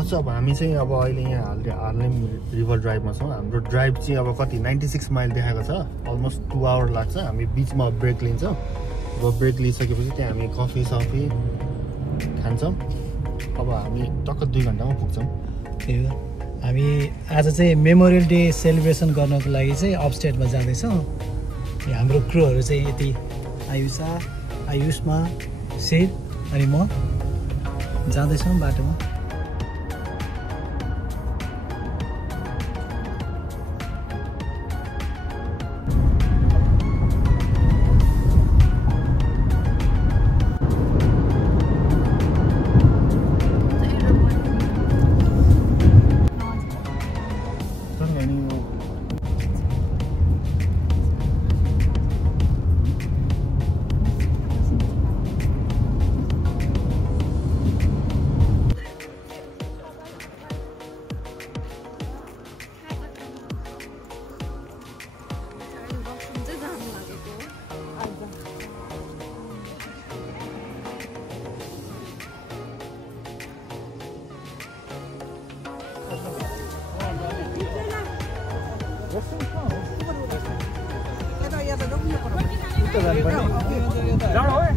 भएको छ। अब हामी चाहिँ अब अहिले यहाँ हार्लेम रिभर ड्राइभमा छौँ। हाम्रो ड्राइभ चाहिँ अब कति 96 माइल देखाएको छ। अलमोस्ट 2 आवर लाग्छ। हामी बिचमा ब्रेक लिन्छौँ। अब ब्रेक लिइसकेपछि त्यहाँ हामी कफी सफी खान्छौँ। अब हामी टक्क 2 घन्टामा पुग्छौँ। त्यही हो। हामी आज चाहिँ मेमोरियल डे सेलिब्रेसन गर्नको लागि चाहिँ अपस्टेटमा जाँदैछौँ। हाम्रो क्रुहरू चाहिँ यति आयुषमा शिव अनि म जाँदैछौँ बाटोमा।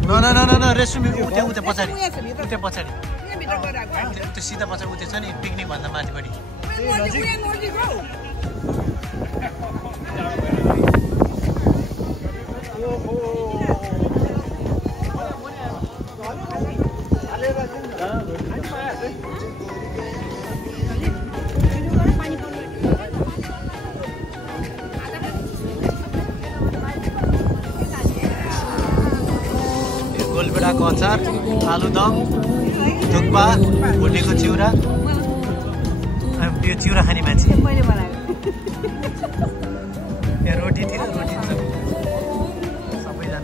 No, रेस्टरुम उता पछाडि त्यो सिधा पछाडि उता छ नि पिकनिक भन्दा माथिपट्टि। गोलबेडाको अचार, आलुदम, थुक्पा, भुटेको चिउरा। त्यो चिउरा खाने मान्छे यहाँ रोटी थियो, रोटी सबैजना।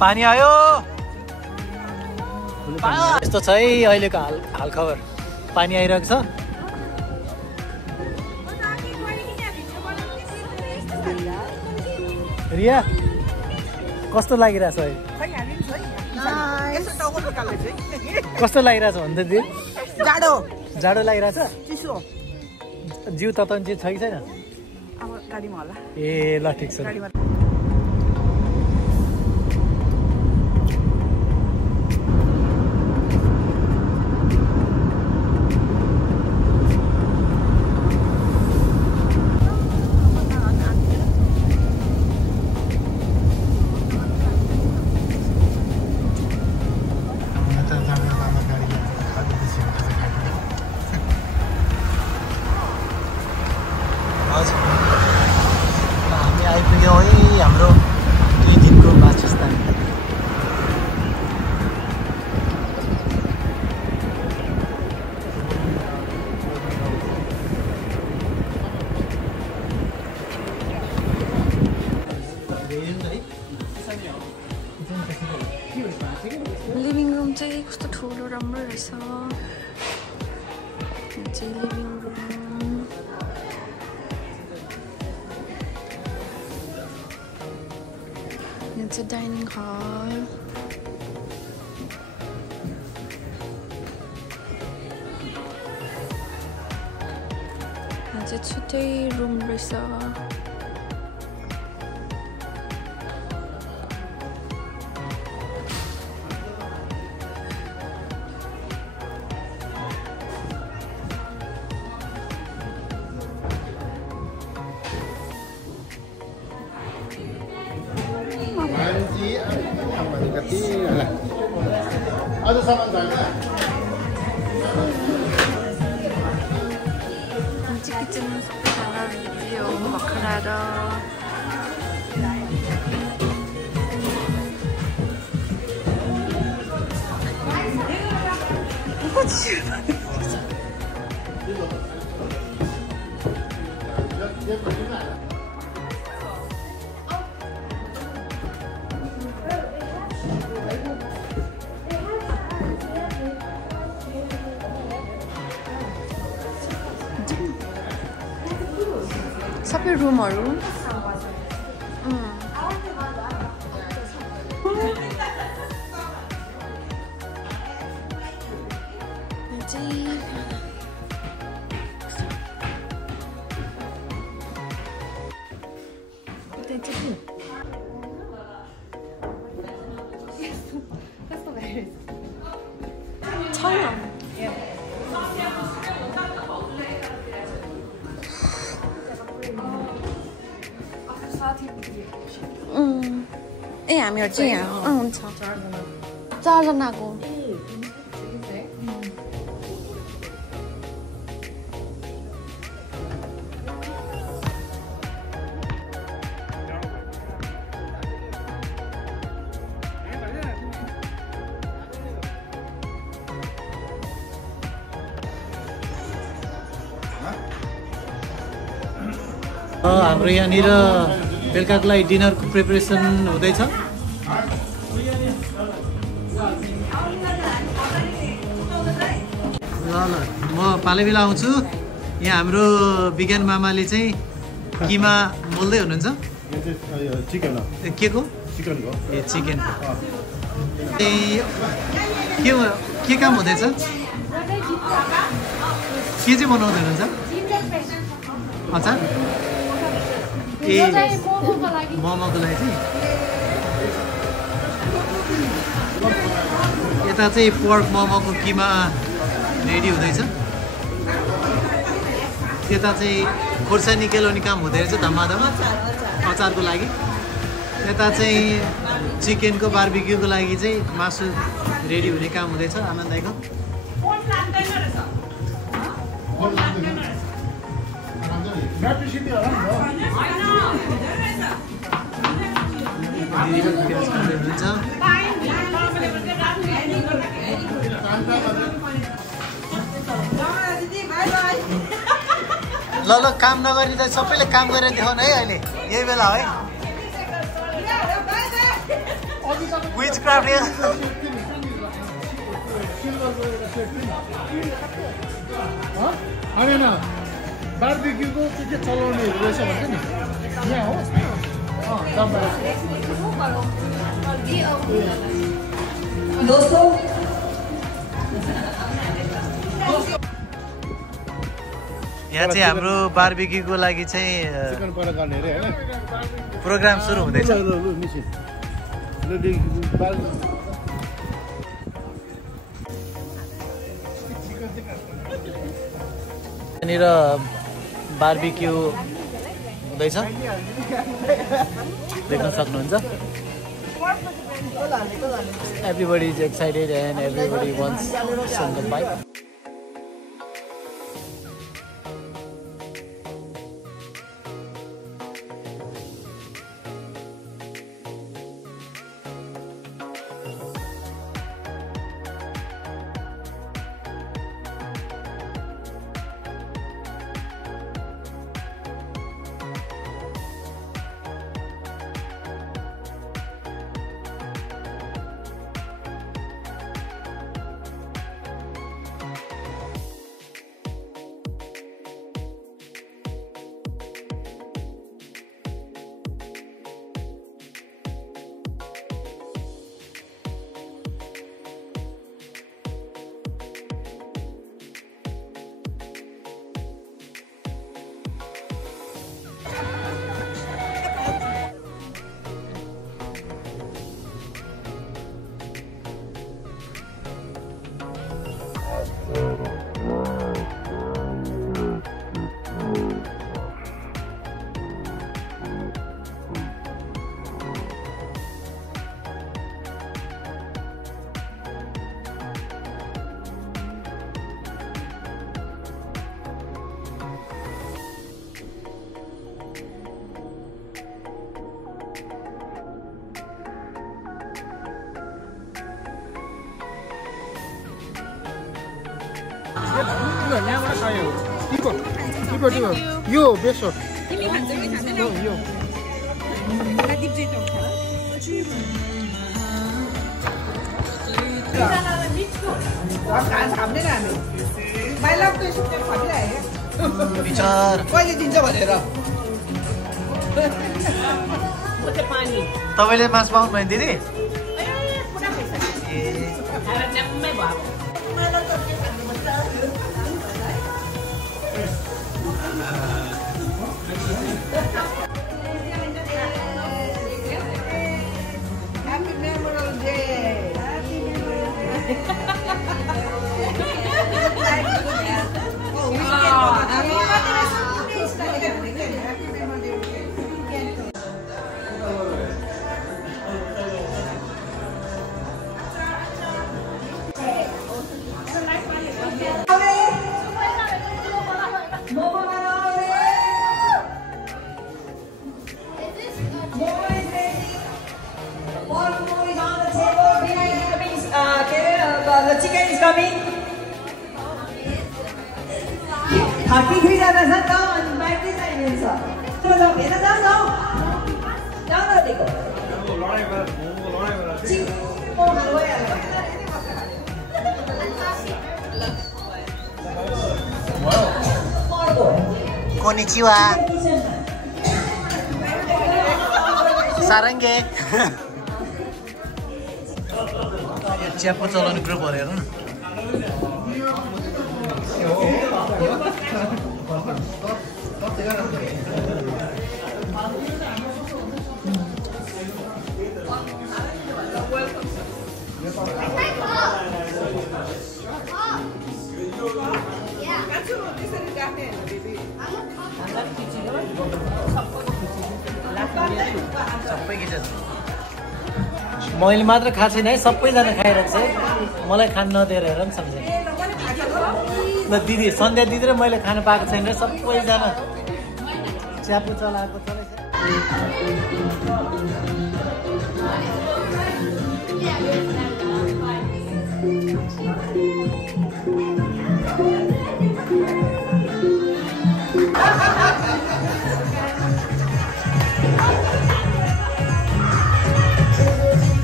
पानी आयो। यस्तो छ है अहिलेको हाल खबर। पानी आइरहेको छ। रिया कस्तो लागिरहेछ है? कस्तो लागिरहेछ भन्दा दिदी? जाडो लागिरहेछ? चिसो। जिउ तताउने छ कि छैन? अब गाडीमा होला। ए ल ठिक छ। हामी आइपुग्यौँ है हाम्रो 2 दिनको वासस्थान। लिभिङ रुम चाहिँ कस्तो ठुलो राम्रो रहेछ। Living room it's a dining hall. It's a छुट्टै रुम रहेछ। अझ सामान छैन। किचन सबैजना रेडी हो भर्खर सबै रुमहरू ए हामीहरू चाहिँ यहाँ हुन्छ 4 जनाको हाम्रो यहाँनिर बेलुकाको लागि डिनरको प्रिपरेसन हुँदैछ। ल म पालै बेला आउँछु। यहाँ हाम्रो विज्ञान मामाले चाहिँ किमा मोल्दै हुनुहुन्छ। के को चिकनको ए चिकनको के काम हुँदैछ? के चाहिँ बनाउँदै हुनुहुन्छ? अच्छा ए मोमोको लागि चाहिँ यता चाहिँ पोर्क मोमोको किमा रेडी हुँदैछ। त्यता चाहिँ खोर्सानी केलाउने काम हुँदै रहेछ धमाधम अचारको लागि। यता चाहिँ चिकनको बार्बिक्यूको लागि चाहिँ मासु रेडी हुने काम हुँदैछ आनन्द दाइको। ल ल काम नगरी त सबैले काम गरेर देखाउनु है अहिले यही बेला है। विच क्राफ्ट होइन बार्बिक्यूको के चलाउने रहेछ भन्छ नि यहाँ हो यहाँ चाहिँ हाम्रो बार्बिक्यूको लागि चाहिँ प्रोग्राम सुरु हुँदैछ। यहाँनिर बार्बिक्यू हुँदैछ देख्न सक्नुहुन्छ। Everybody is excited and everybody wants some bite. यो बेस्ट हो यो विचार कहिले दिन्छ भनेर तपाईँले मासु पाउनु भयो दिदी The chicken is coming. 33 जना छ त अनि 32 जना छ. चलो हेर जाऊ जाऊ. जाऊ न देखो. लडाई भएर म गइहाल्यो. Konnichiwa. Sarange. च्यापो चलाउने ग्रुपहरू हेर्नु न सबै खिचेछ मैले मात्र खाएको छैन है सबैजना खाइरहेको छ मलाई खान नदिएर हेर नि सम्झे ल दिदी सन्ध्या दिदी र मैले खान पाएको छैन र सबैजना च्यापु चलाएको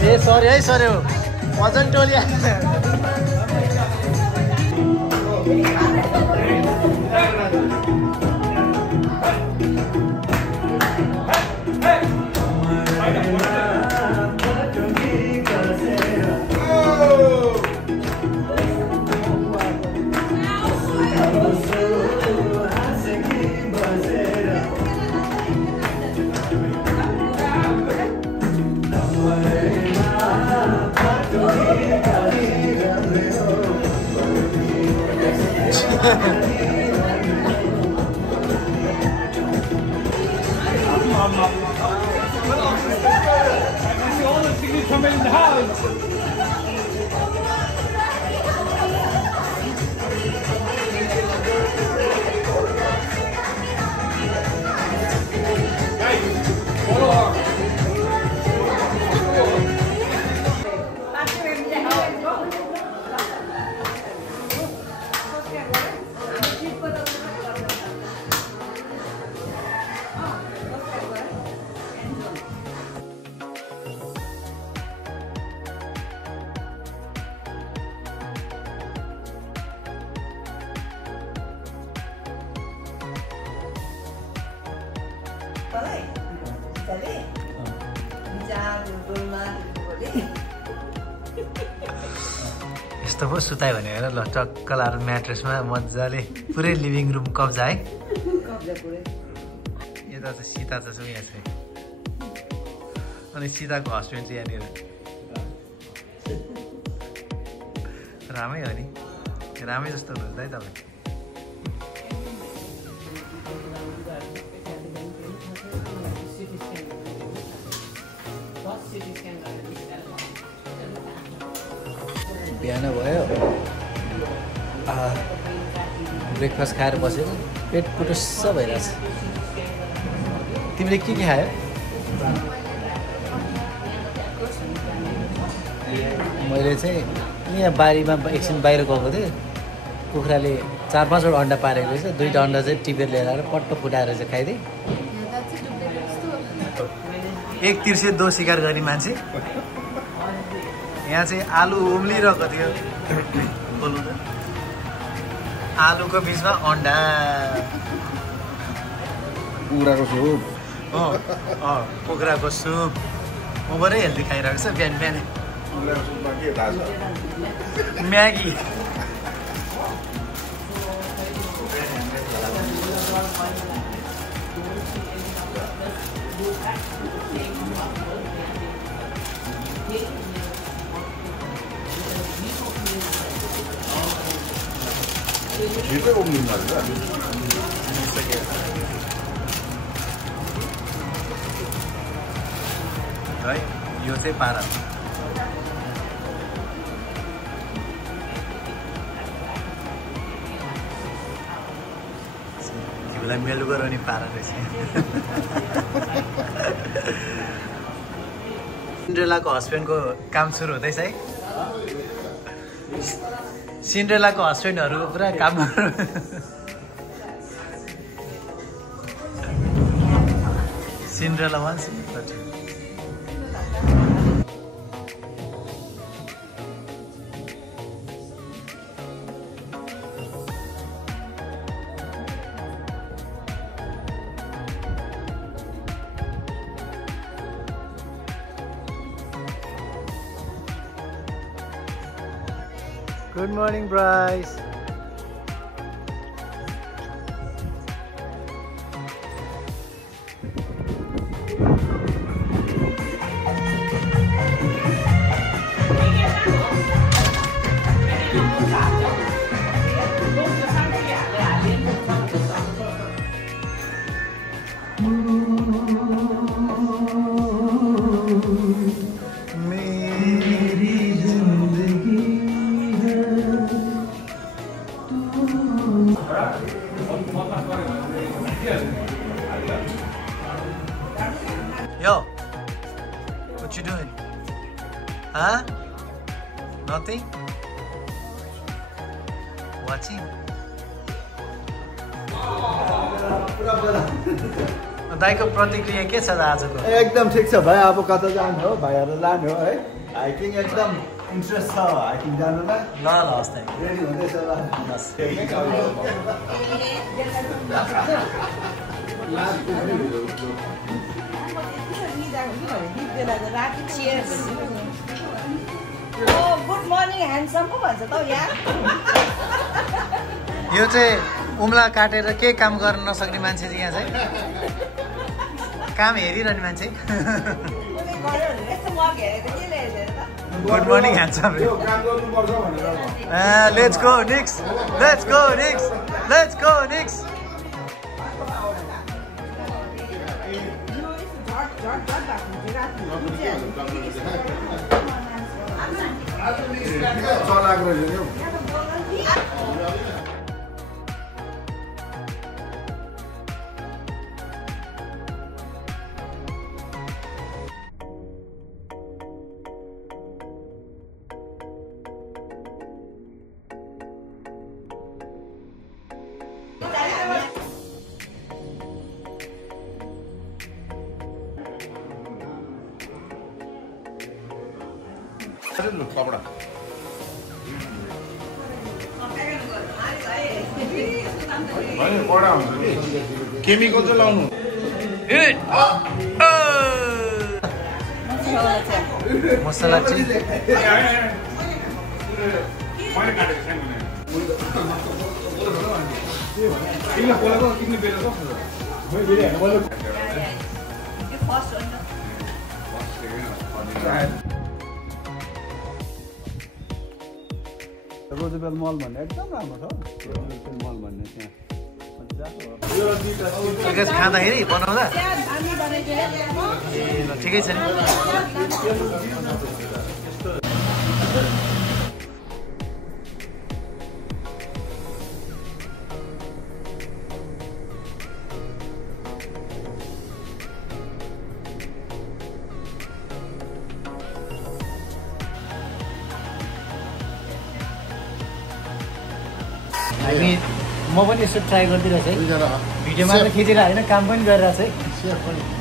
ए सरी है सरी हो वजन टोलिया यस्तो पो सुतायो भने हेर ल टक्क लाएर म्याट्रेसमा मजाले पुरै लिभिङ रुम कब्जा है यता चाहिँ सीता छ यहाँ चाहिँ अनि सीताको हस्बेन्ड चाहिँ यहाँनिर रामै हो नि रामै जस्तो हुनुहुन्छ है तपाईँ बिहान भयो ब्रेकफास्ट खाएर बसेर पेट पुटुस्स भइरहेछ तिमीले के खायो मैले चाहिँ यहाँ बारीमा एकछिन बाहिर गएको थिएँ कुखुराले 4-5 अन्डा पारेको रहेछ 2टा अन्डा चाहिँ टिपेर लिएर आएर पट्टो फुटाएर चाहिँ खाइदिएँ एक तिर्से दो शिकार गर्ने मान्छे यहाँ चाहिँ आलु उम्लिरहेको थियो बोल्नु त आलुको बिचमा अन्डा कुखुराको सुप कुखुराको सुप ओभरै हेल्दी खाइरहेको छ बिहान बिहानै म्यागी है यो चाहिँ पारा जिउलाई मेलु गराउने पारा रहेछ सिन्ड्रेलाको हस्बेन्डको काम सुरु हुँदैछ है सिन्ड्रेलाको हस्बेन्डहरूको पुरा काम Cinderella one Good morning, Bryce. Yo, what you doing? Huh? Nothing? Watching? दाइको प्रतिक्रिया के छ आजको? एकदम ठिक छ भाइ अब कता जानु हो भाइहरु लानु हो है हाइकिङ एकदम इन्ट्रेस्ट छ हाइकिङ जानुमा ल हस् त रेडी हुँदैछ ल बस गुड मर्निङ ह्यान्डसम पो भन्छ त यहाँ यो चाहिँ उम्ला काटेर के काम गर्न नसक्ने मान्छे चाहिँ यहाँ चाहिँ काम हेरिरहने मान्छे good morning handsome let's go next let's go next let's go next कपडा कडा हुन्छ कि केमिकल चाहिँ लाउनु मसला चाहिँ रोजेबेल मल भन्ने एकदम राम्रो छ रोजेबेल मल भन्ने त्यहाँ खाँदाखेरि बनाउँदा ए ल ठिकै छ नि हामी म पनि यसो ट्राई गरिदिरहेको छु है भिडियोमा त खिचेर होइन काम पनि गरिरहेको छु है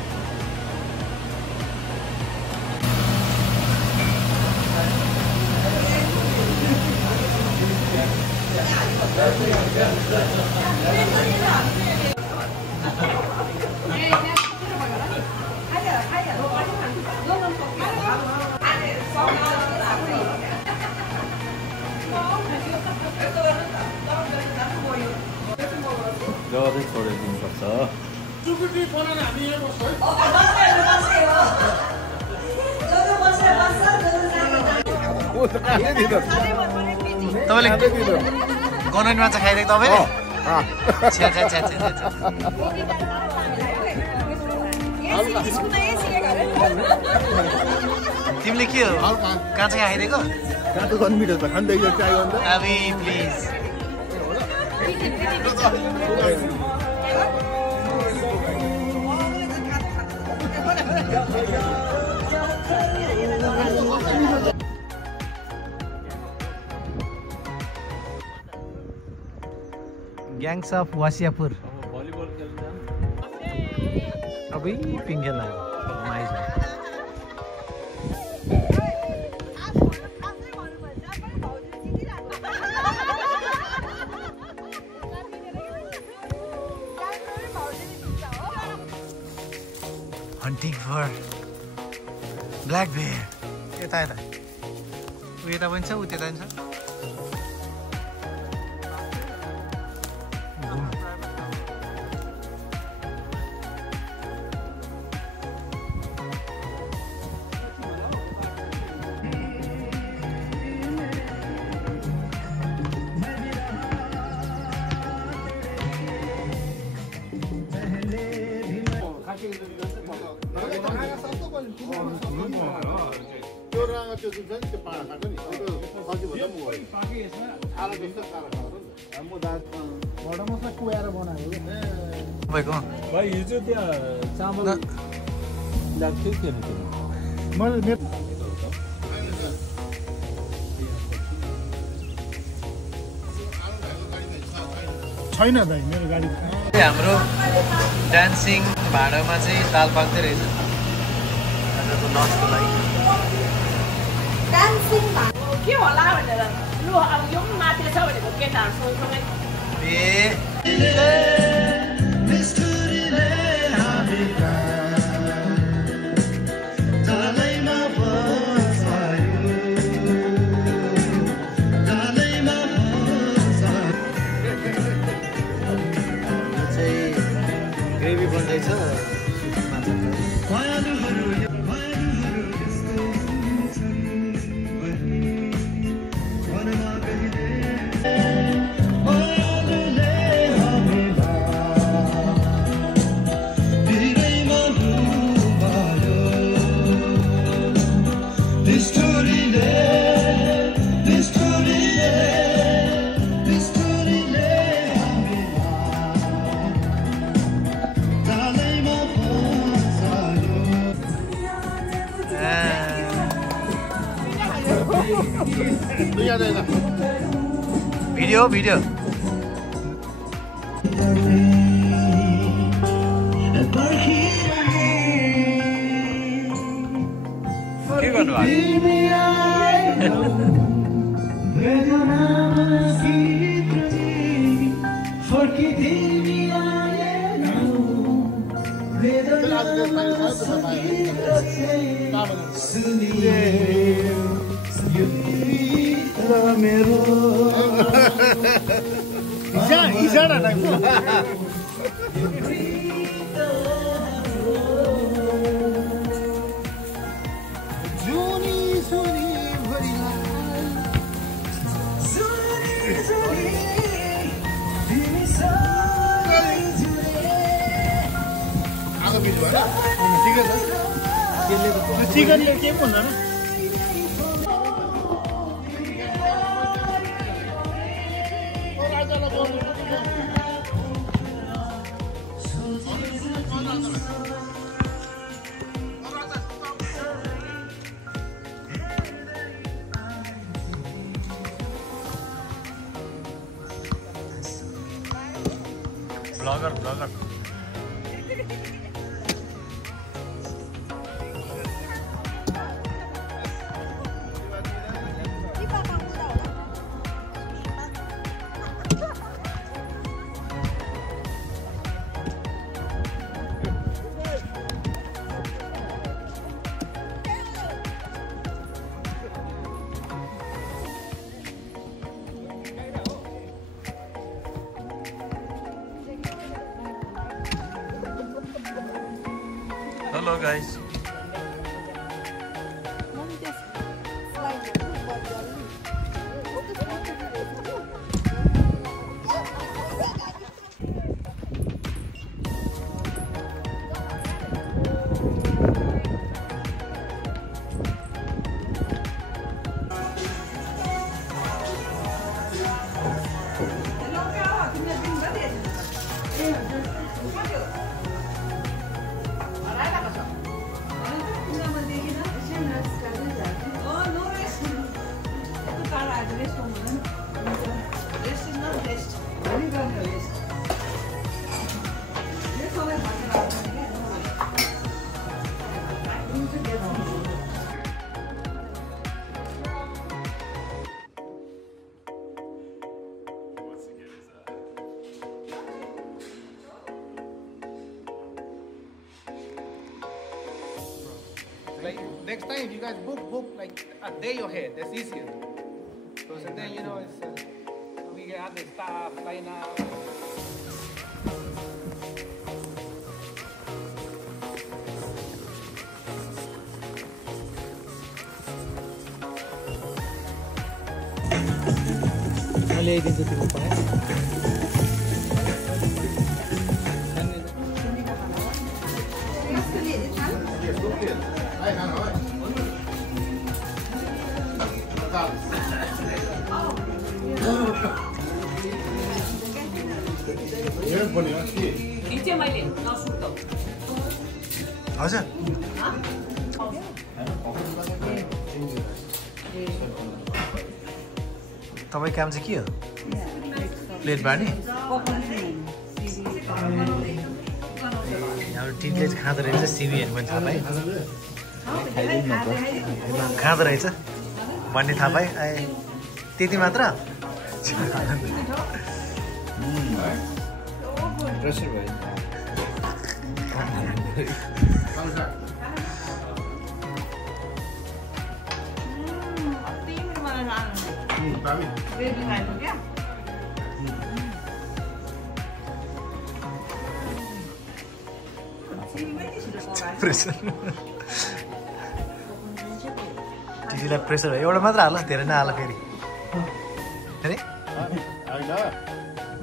तपाईँले गनाइन माछा खाइदिएको तपाईँले छ्या छ्या छ्या छ्या छ्या तिमीले के हो काँचो खाइदिएको काँचो झन् मिठो छ खाँदै ट्राई गर्दा अबी प्लिज ग्याङ्स अफ वासियापुर अबै पिङ्गेला माइज हन्टिङ फर ब्ल्याक बेयर यता यता ऊ यता पनि छ ऊ त्यता पनि छ भाइ हिजो त्यहाँ चामल लाग्थ्यो थिएन छैन दाइ मेरो गाडी हाम्रो डान्सिङ भाडामा चाहिँ ताल पाक्दै रहेछ आजको लसको लागि के होला भनेर लु अब यो पनि माथि छ भनेको केटाहरू ग्रेभी बन्दैछ भिडियो के गर्नु मेरो इशारा चिकन के भन्दैन bagger Hello guys. Like next time, if you guys book like a day ahead. That's easier. Because then you know it's we have the staff flying out. ल्याइदिन्छ तिम्रो पाए हजुर तपाईँ काम चाहिँ के हो प्लेट बाँड्ने यहाँ टिनले चाहिँ खाँदो रहेछ सिमीहरू पनि थाहा पाएँ खाँदो रहेछ भन्ने थाहा पाएँ त्यति मात्र प्रेसर भयो प्रेसर टिटीलाई प्रेसर भयो एउटा मात्र हाल धेरै नहाल फेरि होइन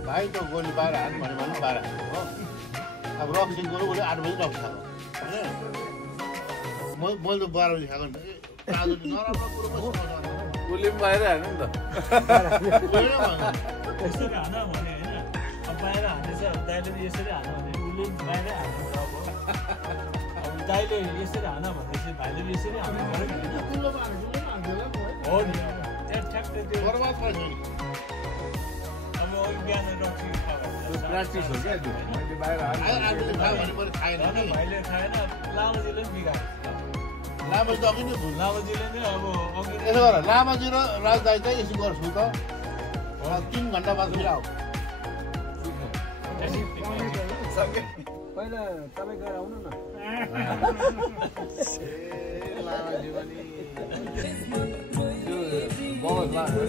भाइ त गोली बाह्र हात भन्यो भने बाह्र हो अब रक्सी गयो उसले 8 बजी रक्सी खाएको होइन मैले त 12 बजी खाएको नि नराम्रो कुरो उसले पनि बाहिर हाल्नु नि त यसरी हान भने होइन अब बाहिर हानेछ दाइले यसरी हान भने उसले बाहिरै हान्नु अब दाइले यसरी हान भनेपछि भाइले यसरी हान्नु पर्यो हो नि त्यहाँ ठ्याक्कै त्यो बर्बाद भयो नि अब बिहान रक्सी प्र्याक्टिस हो क्या त्यो मैले बाहिर आजले खायो भने पनि खाएन नि भाइले खाएन लामाजीले पनि बिगायो लामाजी त अघि नै भुल लामाजीले नै अब अघि यसो गर लामाजी र राजदाई चाहिँ यसो गर्छु त 3 घण्टा बाद फेरि आऊ पहिला तपाईँ गएर आउनु न लामाजी पनि बहुत लाग्यो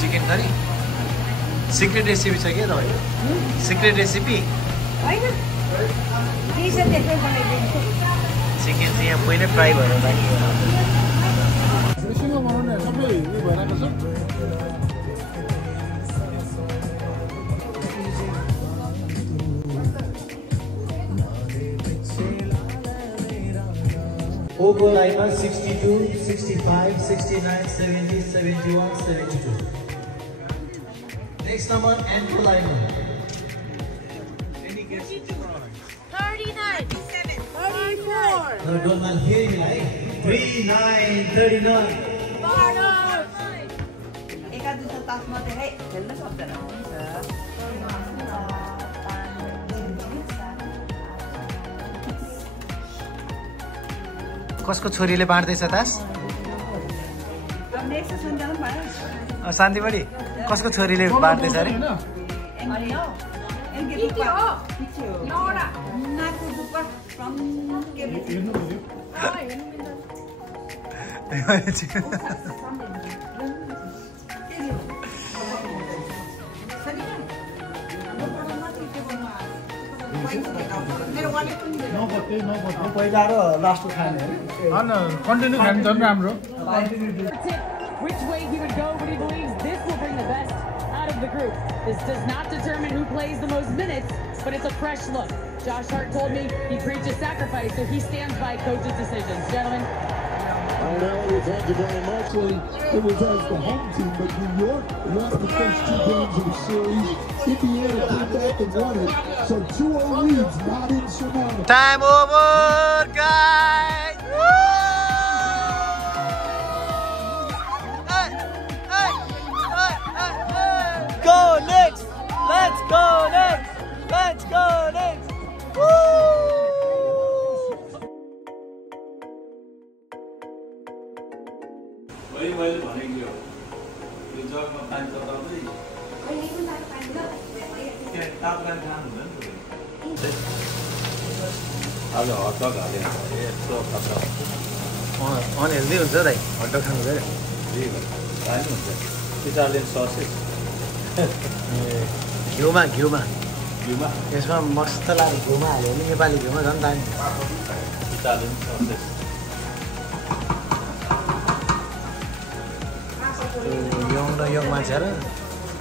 चिकन करी सिक्रेट रेसिपी छ क्या तपाईँको सिक्रेट रेसिपी चिकन चाहिँ यहाँ पहिल्यै फ्राई भएर राखियो रेसिपीमा बनाउने सबै उयो भइरहेको छ Ogo Lima 62, 65, 69, 70, 71, 72. Next number, Anko Lima. 39. 34. No, don't man hear you like 39, 39. एका दुईटा तास मात्रै है खेल्न सक्दैन कसको छोरीले बाँड्दैछ तास शान्ति बढी कसको छोरीले बाँड्दैछ अरे पहिला र लास्टको खाने कन्टिन्यू खानु झन् राम्रो Which way he would go, but he believes this will bring the best out of the group. This does not determine who plays the most minutes, but it's a fresh look. Josh Hart told me he preaches sacrifice, so he stands by coach's decisions. Gentlemen. Well, thank you very much. It was as the home team, but New York lost the first 2 games of the series. Indiana came back and won it. So 2-0 leads not insurmountable. Time over, guys! Woo! Go next! Let's go next! Let's go next! Woo! मैले भनेको यो जगमा पानी तताउँदै त्यहाँ तापमान खानु हुँदैन नि आज हटडग हाले यस्तो खतरा अनहेल्दी हुन्छ दाइ हटडग खानु चाहिँ दामी हुन्छ इटालियन ससेज घिउमा घिउमा यसमा मस्त लाग्यो घिउमा हाल्यो भने नेपाली घिउमा झन् दामी इटालियन ससेज यङ र यङ मान्छेहरू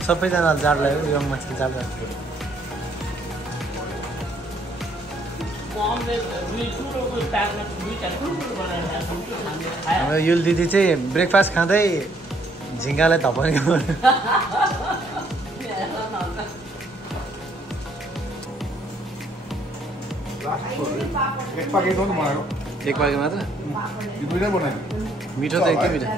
सबैजना जाड लाग्यो यङ मान्छे जाड लाग्यो हाम्रो युल दिदी चाहिँ ब्रेकफास्ट खाँदै झिङ्गालाई धपाएको एक पाकेट बनायो एक पाकेट मात्र दुईटा बनायो मिठो त एकै मिठो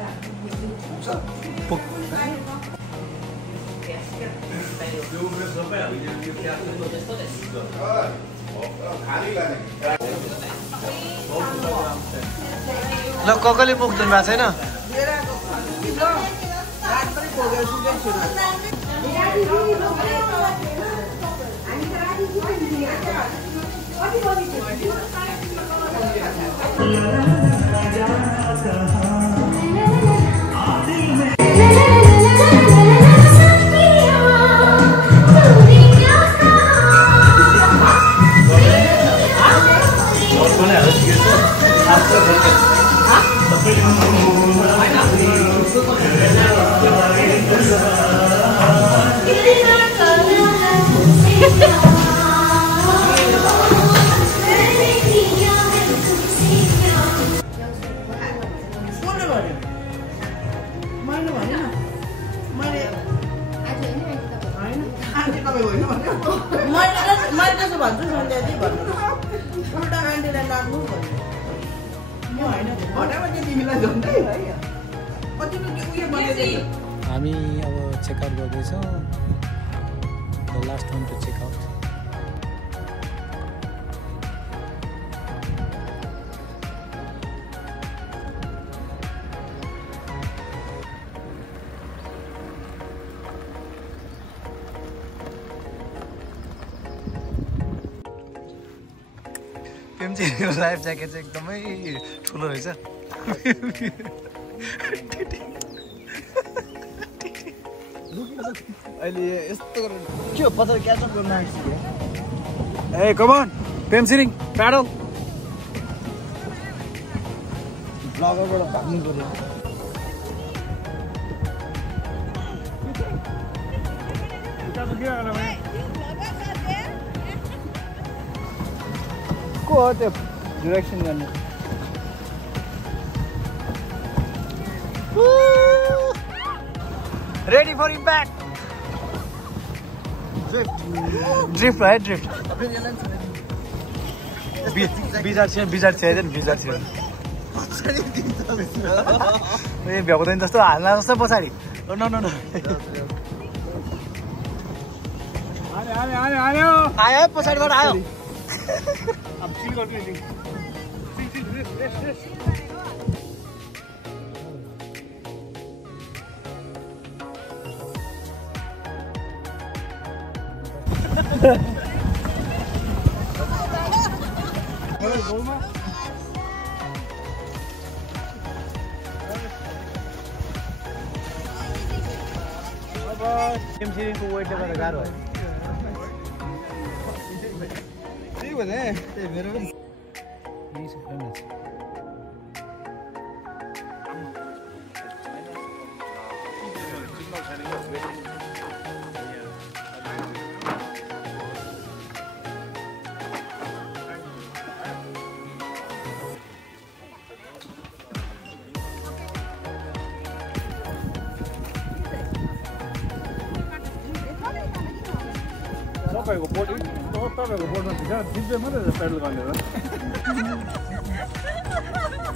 ल ककले पुग्दैन भएको छैन हामी अब चेकआउट गर्दैछौँ the last one to checkout पेम्चीको लाइफ ज्याकेट चाहिँ एकदमै ठुलो रहेछ अहिले यस्तो गरेर के हो पछाडि क्याचअप गर्न आएको ए कमन पेम्सिरिङ प्याडल ब्लगरबाट भाग्नु पर्यो को हो त्यो डिरेक्सन गर्ने Ready for impact. Drift, right? Drift. Bizarre छ हैन बिजार छ ए भ्याउँदैन जस्तो हाल्ला जस्तो पछाडी नो नो नो आयो पछाडीबाट आयो अब चिल गर्नु नि एमसिडीको वेटले गर्दा गाह्रो भयो त्यही भने त्यही मेरो पनि तपाईँको बोर्डमा थिएन दिव्य मात्रै पेडल गर्ने हो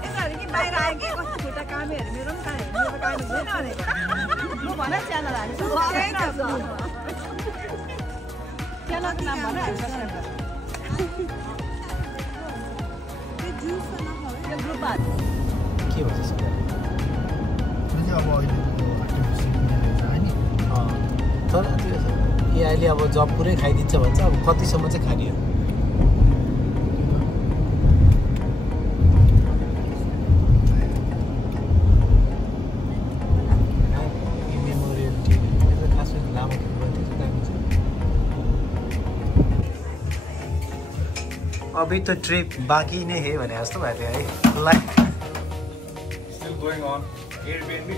यसरी कि बाहिर आयो कि कस्तो खुट्टा कामेहरू मेरो पनि काम हुँदैन भनेको म भन च्यानल हाल्छु च्यानलको नाम भन यो ग्रुपमा के भन्छ सर अब अहिले तर त्यो ए अहिले अब जब पुरै खाइदिन्छ भन्छ अब कतिसम्म चाहिँ खाने हो मेमोरियल टी खास लामो अभी तो ट्रिप बाकी नै है भने जस्तो भयो है Still going on. Airbnb